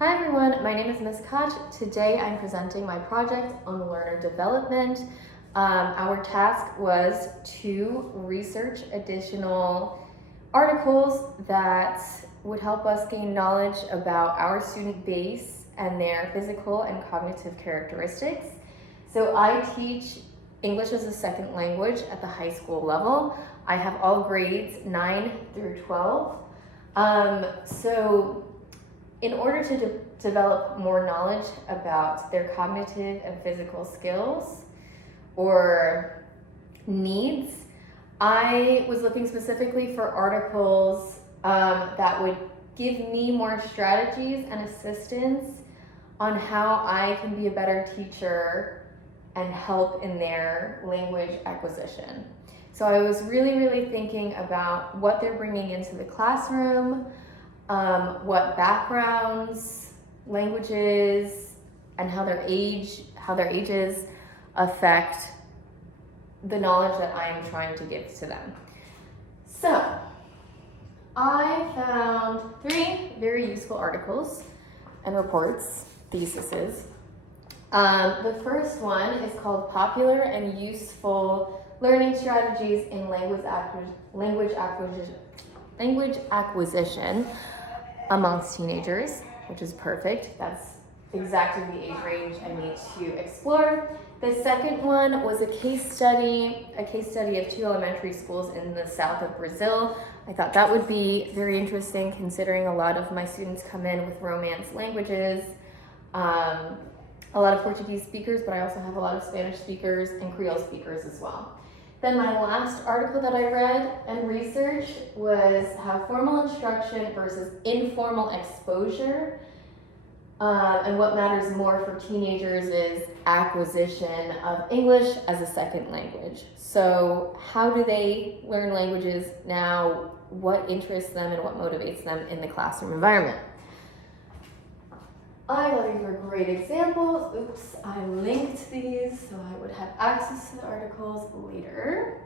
Hi everyone, my name is Ms. Koch. Today I'm presenting my project on learner development. Our task was to research additional articles that would help us gain knowledge about our student base and their physical and cognitive characteristics. So I teach English as a second language at the high school level. I have all grades 9 through 12. In order to develop more knowledge about their cognitive and physical skills or needs, I was looking specifically for articles that would give me more strategies and assistance on how I can be a better teacher and help in their language acquisition. So I was really thinking about what they're bringing into the classroom, what backgrounds, languages, and how their ages affect the knowledge that I am trying to give to them. So I found 3 very useful articles and reports, theses. The first one is called Popular and Useful Learning Strategies in Language Acquisition amongst teenagers, which is perfect. That's exactly the age range I need to explore. The second one was a case study of 2 elementary schools in the south of Brazil. I thought that would be very interesting considering a lot of my students come in with Romance languages, a lot of Portuguese speakers, but I also have a lot of Spanish speakers and Creole speakers as well. Then my last article that I read and researched was how formal instruction versus informal exposure, and what matters more for teenagers is acquisition of English as a second language. So how do they learn languages now? What interests them and what motivates them in the classroom environment? I thought these were great examples. Oops, I linked these so I would have access to the articles later.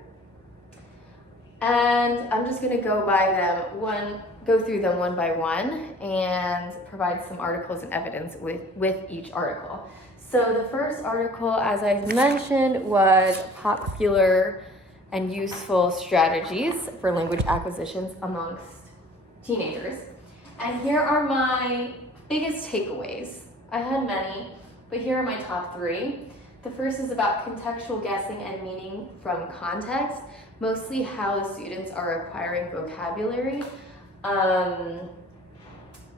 And I'm just going to go through them one by one and provide some articles and evidence with each article. So the first article, as I mentioned, was Popular and Useful Strategies for Language Acquisitions amongst Teenagers. And here are my biggest takeaways. I had many, but here are my top 3. The first is about contextual guessing and meaning from context, mostly how the students are acquiring vocabulary.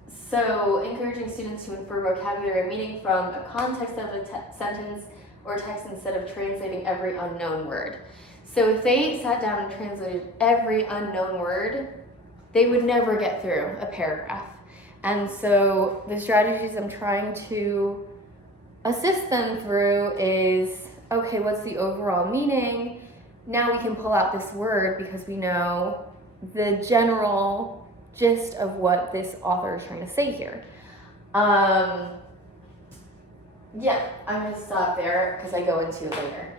So encouraging students to infer vocabulary and meaning from a context of a sentence or text instead of translating every unknown word. So if they sat down and translated every unknown word, they would never get through a paragraph. And so the strategies I'm trying to assist them through is, okay, what's the overall meaning? Now we can pull out this word because we know the general gist of what this author is trying to say here. I'm going to stop there because I go into it later.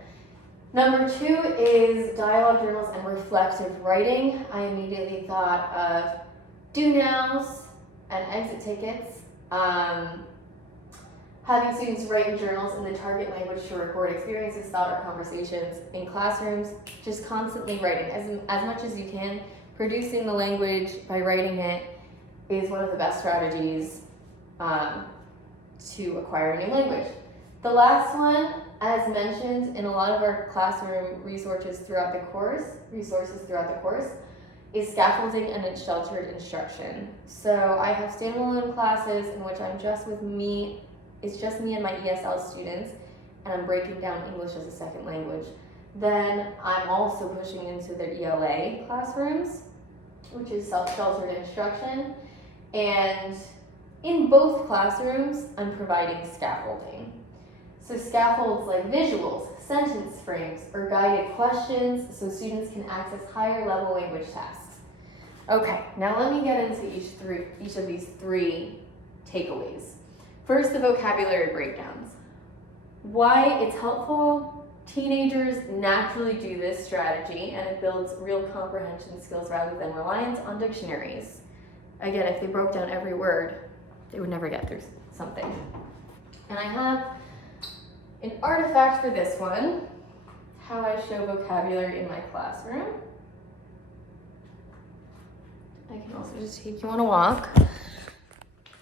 Number 2 is dialogue journals and reflective writing. I immediately thought of do nows and exit tickets, having students write in journals in the target language to record experiences, thought, or conversations in classrooms, just constantly writing as much as you can. Producing the language by writing it is one of the best strategies to acquire a new language. The last one, as mentioned in a lot of our classroom resources throughout the course, is scaffolding and sheltered instruction. So I have standalone classes in which it's just me and my ESL students, and I'm breaking down English as a second language. Then I'm also pushing into the ELA classrooms, which is self-sheltered instruction. And in both classrooms, I'm providing scaffolding. So scaffolds like visuals, sentence frames, or guided questions so students can access higher level language tasks. Okay, now let me get into each of these 3 takeaways. First, the vocabulary breakdowns. Why it's helpful? Teenagers naturally do this strategy and it builds real comprehension skills rather than reliance on dictionaries. Again, if they broke down every word, They would never get through something. And I have an artifact for this one, how I show vocabulary in my classroom. I can also just take you on a walk.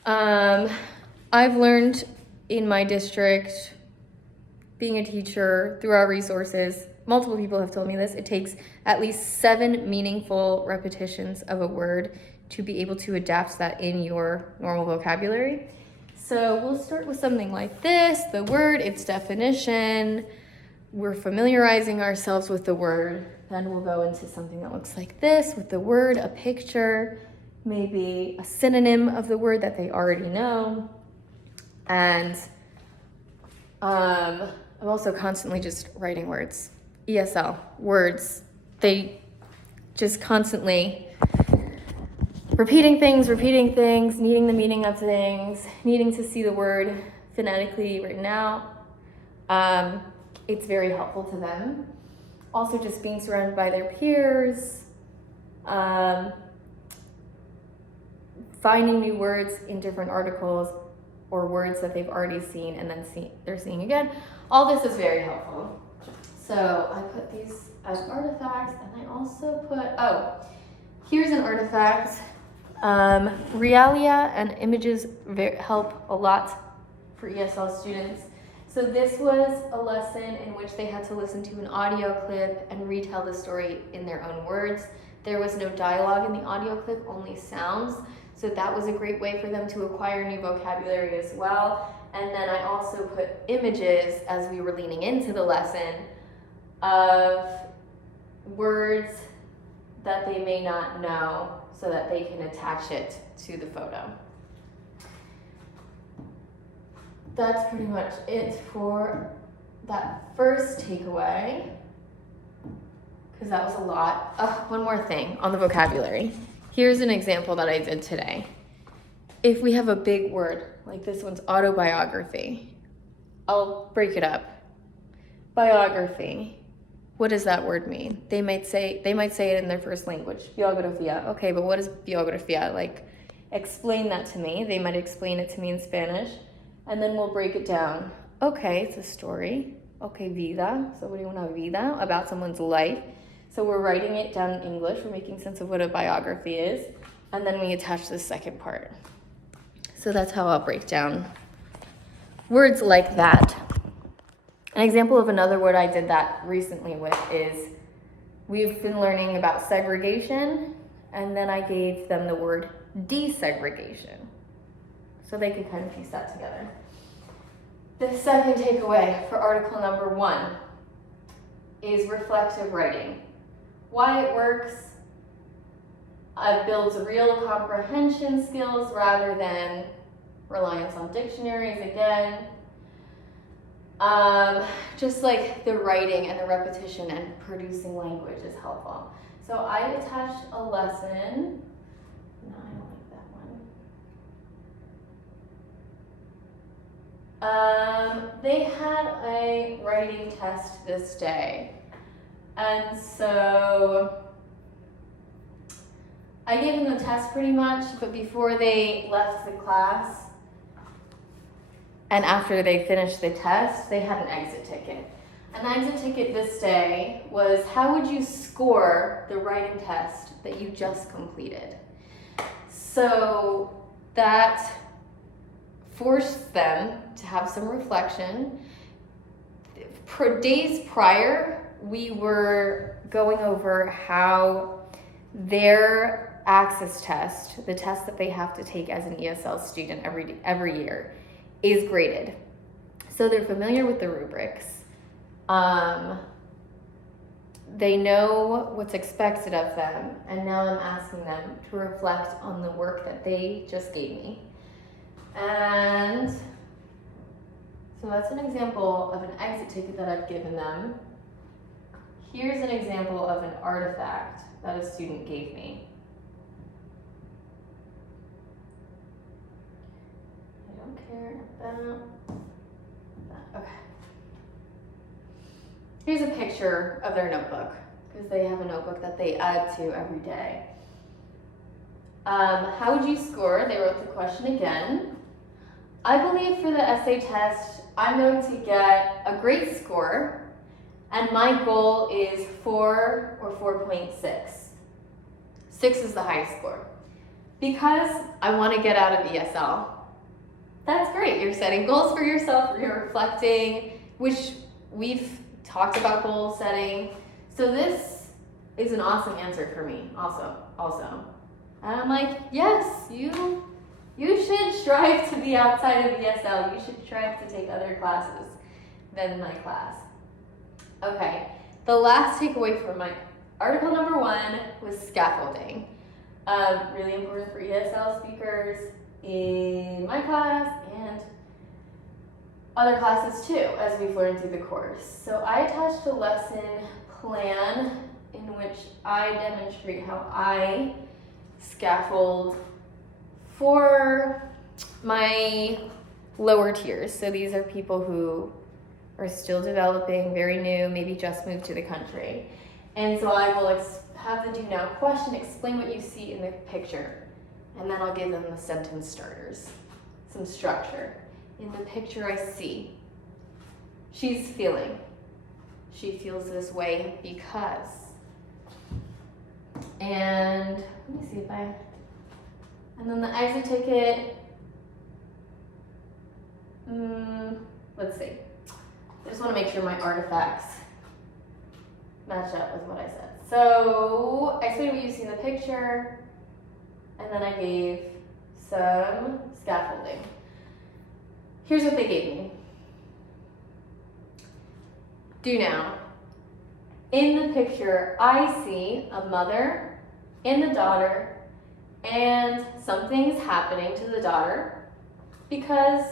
I've learned in my district, being a teacher, through our resources, multiple people have told me this, it takes at least 7 meaningful repetitions of a word to be able to adapt that in your normal vocabulary. So we'll start with something like this, the word, its definition. We're familiarizing ourselves with the word. Then we'll go into something that looks like this with the word, a picture, maybe a synonym of the word that they already know. And I'm also constantly just writing words. ESL, words. They just constantly repeating things, needing the meaning of things, needing to see the word phonetically written out. It's very helpful to them. Also just being surrounded by their peers, finding new words in different articles or words that they've already seen and then they're seeing again. All this is very helpful. So I put these as artifacts, and I also put, here's an artifact. Realia and images help a lot for ESL students. So this was a lesson in which they had to listen to an audio clip and retell the story in their own words. There was no dialogue in the audio clip, only sounds. So that was a great way for them to acquire new vocabulary as well. And then I also put images, as we were leaning into the lesson, of words that they may not know so that they can attach it to the photo. That's pretty much it for that first takeaway, because that was a lot. One more thing on the vocabulary. Here's an example that I did today. If we have a big word, like this one's autobiography, I'll break it up. Biography. What does that word mean? They might say it in their first language, biografía. Okay, but what is biografía? Like, explain that to me. They might explain it to me in Spanish, and then we'll break it down. Okay, it's a story. Okay, vida. So what do you want to vida? About someone's life. So we're writing it down in English. We're making sense of what a biography is, and then we attach the second part. So that's how I'll break down words like that. An example of another word I did that recently with is, we've been learning about segregation, and then I gave them the word desegregation, so they could kind of piece that together. The second takeaway for article number 1 is reflective writing. Why it works: it builds real comprehension skills rather than reliance on dictionaries again. Just like the writing and the repetition and producing language is helpful. So I attached a lesson. No, I don't like that one. They had a writing test this day. And so I gave them the test pretty much, but before they left the class, and after they finished the test, they had an exit ticket. An exit ticket this day was, how would you score the writing test that you just completed? So that forced them to have some reflection. Days prior, we were going over how their access test, the test that they have to take as an ESL student every year, is graded. So they're familiar with the rubrics. They know what's expected of them, and now I'm asking them to reflect on the work that they just gave me. And so that's an example of an exit ticket that I've given them. Here's an example of an artifact that a student gave me. I don't care about that. Okay. Here's a picture of their notebook, because they have a notebook that they add to every day. How would you score? They wrote the question again. I believe for the essay test, I'm going to get a great score, and my goal is 4 or 4.6. 6 is the highest score. Because I want to get out of ESL. That's great. You're setting goals for yourself, you're reflecting, which we've talked about goal setting. So this is an awesome answer for me also. And I'm like, yes, you should strive to be outside of ESL. You should strive to take other classes than my class. Okay, the last takeaway from my article number 1 was scaffolding. Really important for ESL speakers in my class and other classes too, as we've learned through the course. So I attached a lesson plan in which I demonstrate how I scaffold for my lower tiers. So these are people who are still developing, very new, maybe just moved to the country. And so I will have the do now question, explain what you see in the picture, and then I'll give them the sentence starters, some structure. In the picture I see, she's feeling. She feels this way because. And let me see if I, and then the exit ticket, let's see. I just want to make sure my artifacts match up with what I said. So I explained what you see in the picture, and then I gave some scaffolding. Here's what they gave me. Do now. In the picture, I see a mother and a daughter, and something's happening to the daughter because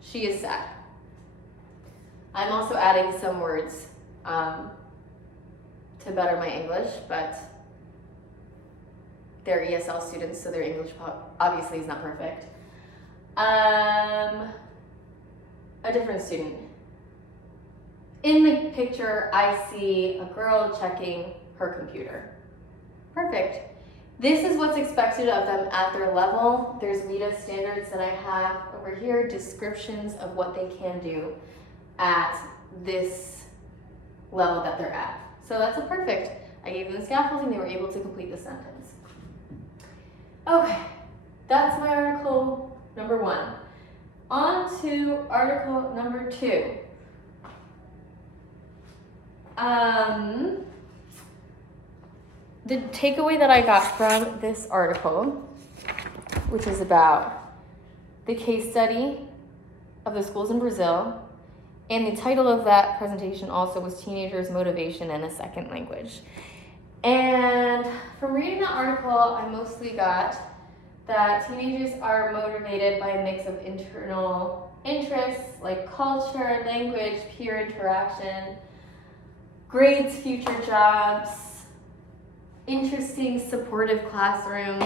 she is sad. I'm also adding some words to better my English, but they're ESL students, so their English obviously is not perfect. A different student. In the picture, I see a girl checking her computer. Perfect. This is what's expected of them at their level. There's WIDA standards that I have over here, descriptions of what they can do at this level that they're at. So that's a perfect. I gave them the scaffolding, they were able to complete the sentence. Okay, that's my article number 1. On to article number 2. The takeaway that I got from this article, which is about the case study of the schools in Brazil, and the title of that presentation also was Teenagers' Motivation in a Second Language. And from reading the article, I mostly got that teenagers are motivated by a mix of internal interests like culture, language, peer interaction, grades, future jobs, interesting supportive classrooms.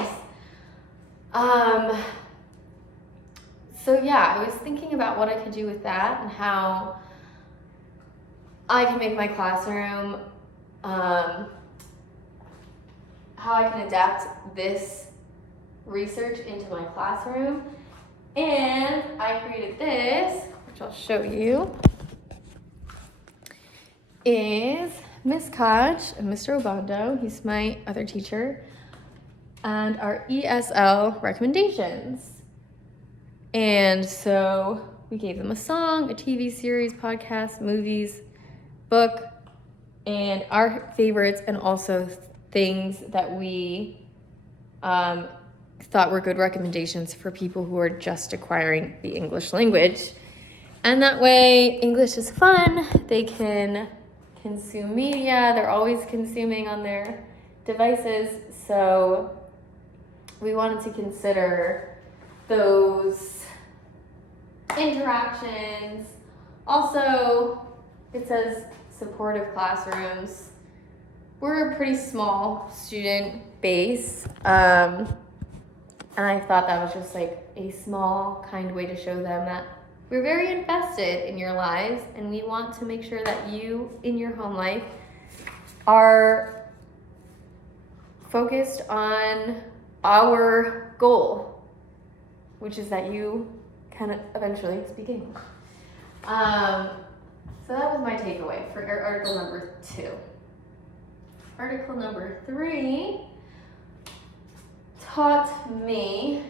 So yeah, I was thinking about what I could do with that and how I can make my classroom, how I can adapt this research into my classroom. And I created this, which I'll show you, is Miss Koch and Mr. Obando, he's my other teacher, and our ESL recommendations. And so we gave them a song, a TV series, podcast, movies, book, and our favorites, and also things that we thought were good recommendations for people who are just acquiring the English language. And that way, English is fun. They can consume media. They're always consuming on their devices. So we wanted to consider those interactions. Also, it says supportive classrooms. We're a pretty small student base, and I thought that was just like a small, kind way to show them that we're very invested in your lives, and we want to make sure that you, in your home life, are focused on our goal, which is that you can eventually speak English. So that was my takeaway for article number 2. Article number 3 taught me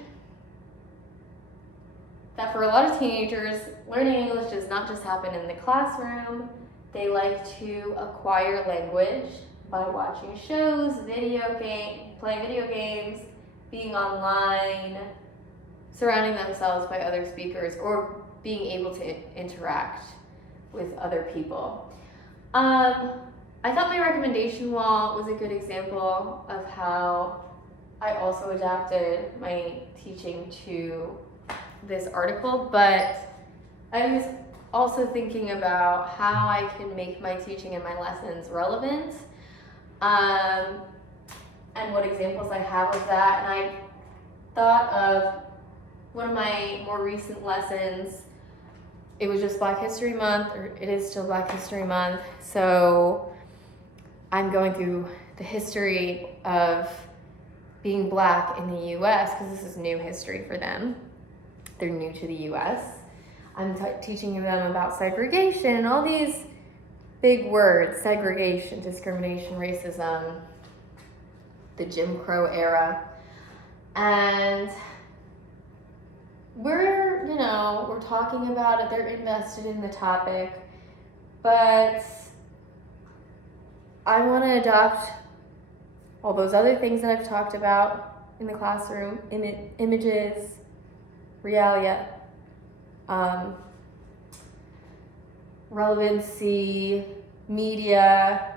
that for a lot of teenagers, learning English does not just happen in the classroom. They like to acquire language by watching shows, playing video games, being online, surrounding themselves by other speakers, or being able to interact with other people. I thought my recommendation wall was a good example of how I also adapted my teaching to this article, but I was also thinking about how I can make my teaching and my lessons relevant, and what examples I have of that. And I thought of one of my more recent lessons. It was just Black History Month, or it is still Black History Month, so I'm going through the history of being Black in the US, because this is new history for them. They're new to the US. I'm teaching them about segregation, all these big words: segregation, discrimination, racism, the Jim Crow era. And we're talking about it, they're invested in the topic, but I want to adopt all those other things that I've talked about in the classroom: images, realia, relevancy, media.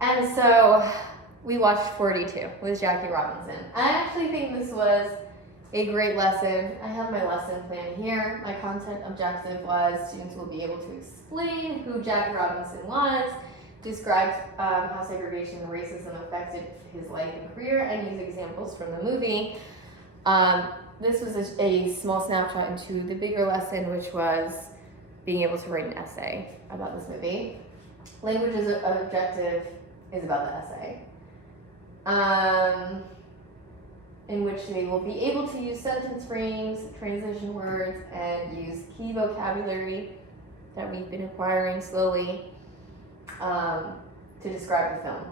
And so we watched 42 with Jackie Robinson. I actually think this was a great lesson. I have my lesson plan here. My content objective was students will be able to explain who Jackie Robinson was, describe how segregation and racism affected his life and career, and use examples from the movie. This was a small snapshot into the bigger lesson, which was being able to write an essay about this movie. Language objective is about the essay, in which they will be able to use sentence frames, transition words, and use key vocabulary that we've been acquiring slowly to describe the film.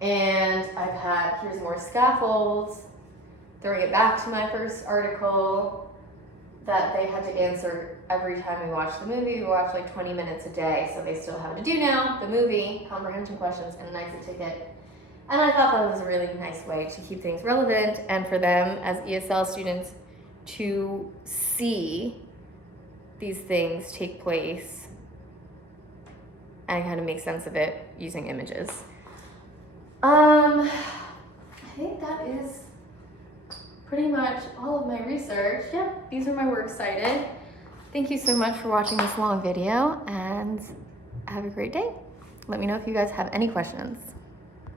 And here's more scaffolds, throwing it back to my first article, that they had to answer every time we watched the movie. We watched like 20 minutes a day, so they still have to do now the movie, comprehension questions, and an exit ticket. And I thought that was a really nice way to keep things relevant, and for them as ESL students to see these things take place and kind of make sense of it using images. I think that is pretty much all of my research. Yep, these are my works cited. Thank you so much for watching this long video, and have a great day. Let me know if you guys have any questions.